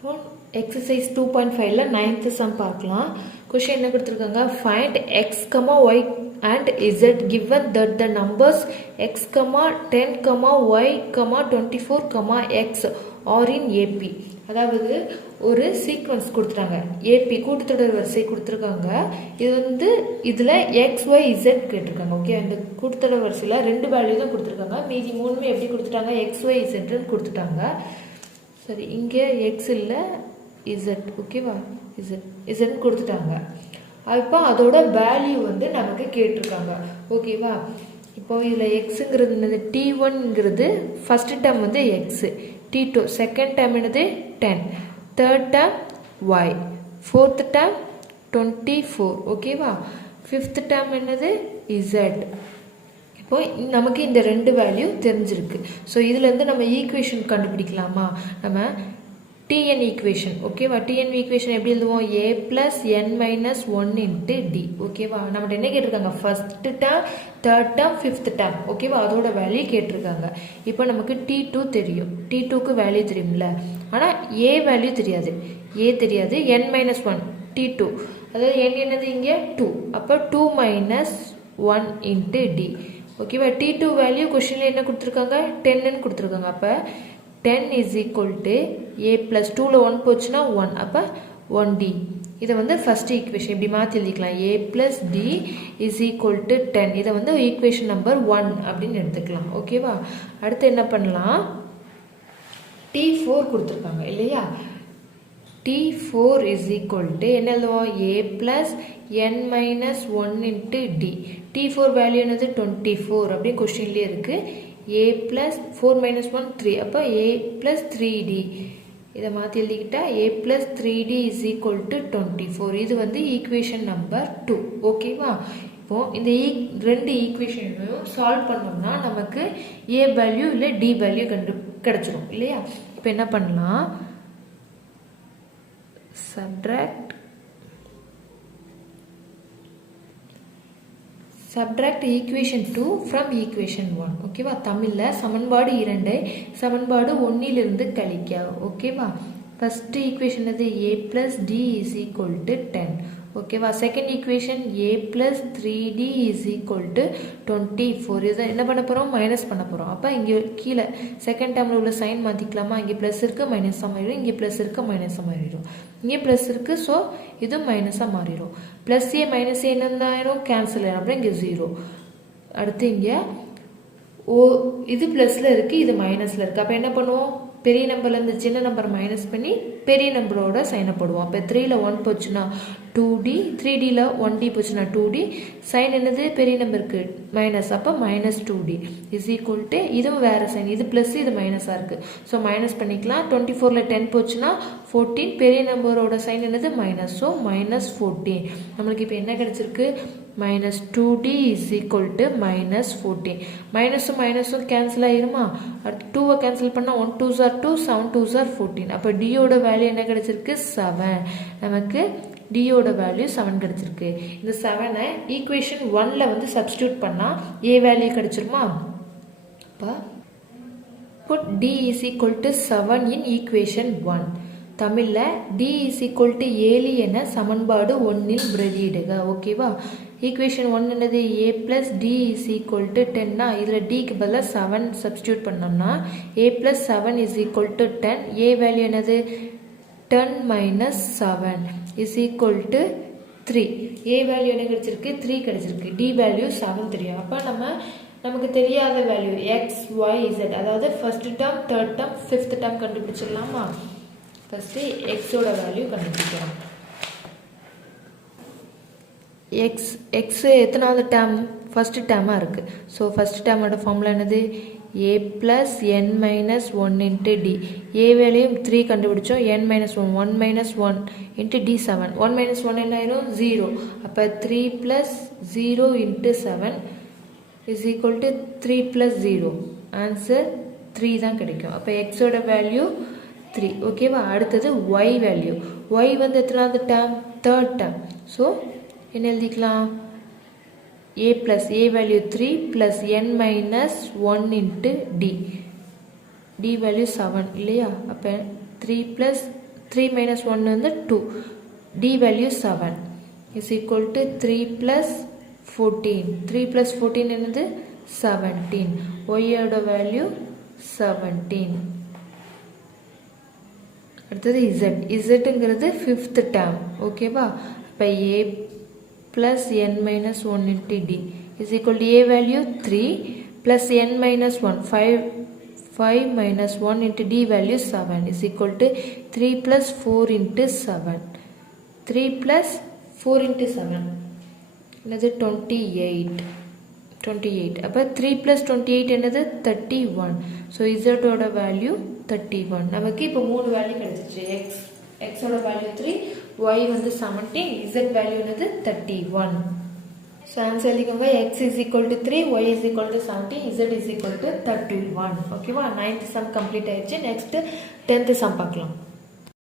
இப்போ எக்ஸசைஸ் 2.5ல 9th sum பார்க்கலாம். கொஸ்டின் என்ன கொடுத்துருக்காங்க, find x comma y and z given that the numbers x comma 10 comma y comma 24 comma x are in AP. அதாவது ஒரு sequence கொடுத்துட்டாங்க, AB கூட்டுத்தொடர் வரிசை கொடுத்துருக்காங்க. இது இதில் எக்ஸ் ஒய் இசட் கேட்டிருக்காங்க. ஓகே, இந்த கூட்டுத்தொடர் வரிசையில் 2 வேல்யூ தான் கொடுத்துருக்காங்க, மீதி 3 எப்படி கொடுத்துட்டாங்க, எக்ஸ் ஒய் இசட்னு கொடுத்துட்டாங்க. சரி, இங்கே எக்ஸ் இல்லை இசட், ஓகேவா, இசட் கொடுத்துட்டாங்க. இப்போ அதோட வேல்யூ நமக்கு கேட்டிருக்காங்க. ஓகேவா, இப்போ இதில் எக்ஸுங்கிறது என்னது, T1ங்கிறது first term x, T2 second term என்னது 10, third term y, fourth term 24, ஓகேவா, ஃபிஃப்த் டேர்ம் என்னது இசட். இப்போ நமக்கு இந்த 2 வேல்யூ தெரிஞ்சிருக்கு. ஸோ இதுலேருந்து நம்ம ஈக்குவேஷன் கண்டுபிடிக்கலாமா, நம்ம டிஎன் ஈக்குவேஷன். ஓகேவா, டிஎன் ஈக்குவேஷன் எப்படி எழுதுவோம், ஏ plus N minus 1 into D. ஓகேவா, நம்மகிட்ட என்ன கேட்டிருக்காங்க, first term, third term, fifth term. ஓகேவா, அதோட வேல்யூ கேட்டிருக்காங்க. இப்போ நமக்கு T2 தெரியும், T2க்கு வேல்யூ தெரியும்ல, ஆனால் ஏ வேல்யூ தெரியாது, n மைனஸ் 1 T2, அதாவது n என்னது இங்கே 2, அப்போ 2 மைனஸ் 1 இன்ட்டு டி. ஓகேவா, T2 வேல்யூ கொஸ்டின்ல என்ன கொடுத்துருக்காங்க, 10ன்னு கொடுத்துருக்காங்க. அப்போ 10 is equal to A plus 2ல் 1 போச்சுன்னா 1, அப்போ 1D. இதை ஃபர்ஸ்ட் ஈக்குவேஷன் இப்படி மாற்றி எழுதிக்கலாம், a plus d is equal to 10. இதை ஈக்குவேஷன் நம்பர் 1 அப்படின்னு எடுத்துக்கலாம். ஓகேவா, அடுத்து என்ன பண்ணலாம், T4 கொடுத்துருக்காங்க இல்லையா, T4 is equal to என்ன எழுதுவோம், a plus n minus 1 into d. T4 value என்னது 24 அப்படி கொஸ்டின்லேயே இருக்கு. a plus 4 minus 1 3, அப்போ a plus 3d. இதை மாற்றி எழுதிக்கிட்டா a plus 3d is equal to 24. இது ஈக்குவேஷன் நம்பர் 2. ஓகேவா, இப்போ இந்த 2 ஈக்குவேஷனையும் சால்வ் பண்ணோம்னா நமக்கு a வேல்யூ இல்லை d வேல்யூ கிடைச்சிடும் இல்லையா. இப்போ என்ன பண்ணலாம், subtract equation 2 from equation 1. ஓகேவா, தமிழில் சமன்பாடு 2 சமன்பாடு 1லிருந்து கழிக்க. ஓகேவா, ஃபர்ஸ்ட் ஈக்குவேஷன் அது a plus d is equal to 10. ஓகேவா, second equation a plus 3d is equal to 24. இதை என்ன பண்ண போகிறோம், மைனஸ் பண்ண போகிறோம். அப்போ இங்கே கீழே செகண்ட் டேர்மில் உள்ள சைன் மாற்றிக்கலாமா, இங்கே ப்ளஸ் இருக்குது மைனஸாக மாறிடும், இங்கே ப்ளஸ் இருக்குது மைனஸாக மாறிடும், இங்கே ப்ளஸ் இருக்குது, ஸோ இது மைனஸாக மாறிடும். Plus A minus A என்னந்தாயிரும், cancel ஆயிரும், அப்புறம் இங்கே 0. அடுத்து இங்கே இது ப்ளஸில் இருக்குது, இது மைனஸில் இருக்குது. அப்போ என்ன பண்ணுவோம், பெரிய நம்பர்லேருந்து சின்ன நம்பர் மைனஸ் பண்ணி பெரிய நம்பரோட சைனை போடுவோம். அப்போ 3ல் 1 போச்சுன்னா 2d, 3dல 1d போச்சுன்னா 2d, சைன் என்னது பெரிய நம்பருக்கு மைனஸ், அப்போ minus 2d is equal to, இதுவும் வேறு சைன், இது ப்ளஸ் இது மைனஸாக இருக்குது, ஸோ மைனஸ் பண்ணிக்கலாம். 24ல் 10 போச்சுன்னா 14, பெரிய நம்பரோட சைன் என்னது மைனஸ், ஸோ மைனஸ் 14. நம்மளுக்கு இப்போ என்ன கிடச்சிருக்கு, minus 2d is equal to minus 14. மைனஸும் மைனஸும் கேன்சல் ஆயிருமா, அடுத்து 2வை கேன்சல் பண்ணால் 1 2s are 2, 7 2s are 14. அப்போ டியோட வேல்யூ என்ன கிடச்சிருக்கு, 7. நமக்கு டியோட வேல்யூ 7 கிடச்சிருக்கு. இந்த 7ஐ ஈக்குவேஷன் 1ல் சப்ஸ்டியூட் பண்ணால் ஏ வேல்யூ கிடச்சிருமா. அப்போ put d is equal to 7 in equation 1. தமிழில் d is equal to 7 என சமன்பாடு 1ல் பிரதியிடுக. ஓகேவா, ஈக்குவேஷன் 1 என்னது, a plus d is equal to 10னா இதில் dக்கு பதிலாக 7 சப்ஸ்டியூட் பண்ணோம்னா a plus 7 is equal to 10. a value என்னது 10 minus 7 is equal to 3. a value என்ன கிடைச்சிருக்கு, 3 கிடைச்சிருக்கு. d வேல்யூ 7 தெரியும். அப்போ நமக்கு தெரியாத வேல்யூ எக்ஸ் ஒய் இசட், அதாவது first term, third term, fifth term கண்டுபிடிச்சிடலாமா. ஃபர்ஸ்ட்டு எக்ஸோட வேல்யூ கண்டுபிடிக்கலாம். எக்ஸ் எத்தனாவது டேர்ம், ஃபர்ஸ்ட் டேர்மாக இருக்குது. ஸோ ஃபர்ஸ்ட் டேர்மோட ஃபார்முலா என்னது, a plus n minus 1 into d. a வேலையும் 3 கண்டுபிடிச்சோம், n minus 1, 1 minus 1 into d 7. 1 minus 1 என்ன ஆயிரும், 0. அப்போ 3 plus 0 into 7 is equal to 3 plus 0. Answer 3 தான் கிடைக்கும். அப்போ எக்ஸோட வேல்யூ 3. ஓகேவா, அடுத்தது y வேல்யூ. y எத்தனாவது டேர்ம், தேர்ட் டேர்ம். ஸோ என்ன எழுதிக்கலாம், a plus a value 3 plus n minus 1 into d. d value 7 இல்லையா, அப்போ 3 plus 3 minus 1 வந்து 2. D value 7 is equal to 3 plus 14. 3 plus 14 என்னது 17. Y ஓட வேல்யூ 17. அடுத்தது Z. Zங்கிறது 5th term. ஓகேவா? அப்போ A plus n minus 1 into D is equal to A value 3 plus n minus 1 5 minus 1 into D value 7 is equal to 3 plus 4 into 7. 3 plus 4 into 7 என்னது 28. அப்போ 3 plus 28 என்னது 31. So Z ஓட value 31. நமக்கு இப்போ 3 value கிடைச்சிச்சு. X ஓட value 3, Y வந்து 17, Z value என்னது 31. ஸோ ஆன்சர் எழுதிக்கோங்க. X is equal to 3, Y is equal to 17, Z is equal to 31. ஓகேவா? 9th சம் கம்ப்ளீட் ஆயிடுச்சு. நெக்ஸ்ட் 10th சம் பார்க்கலாம்.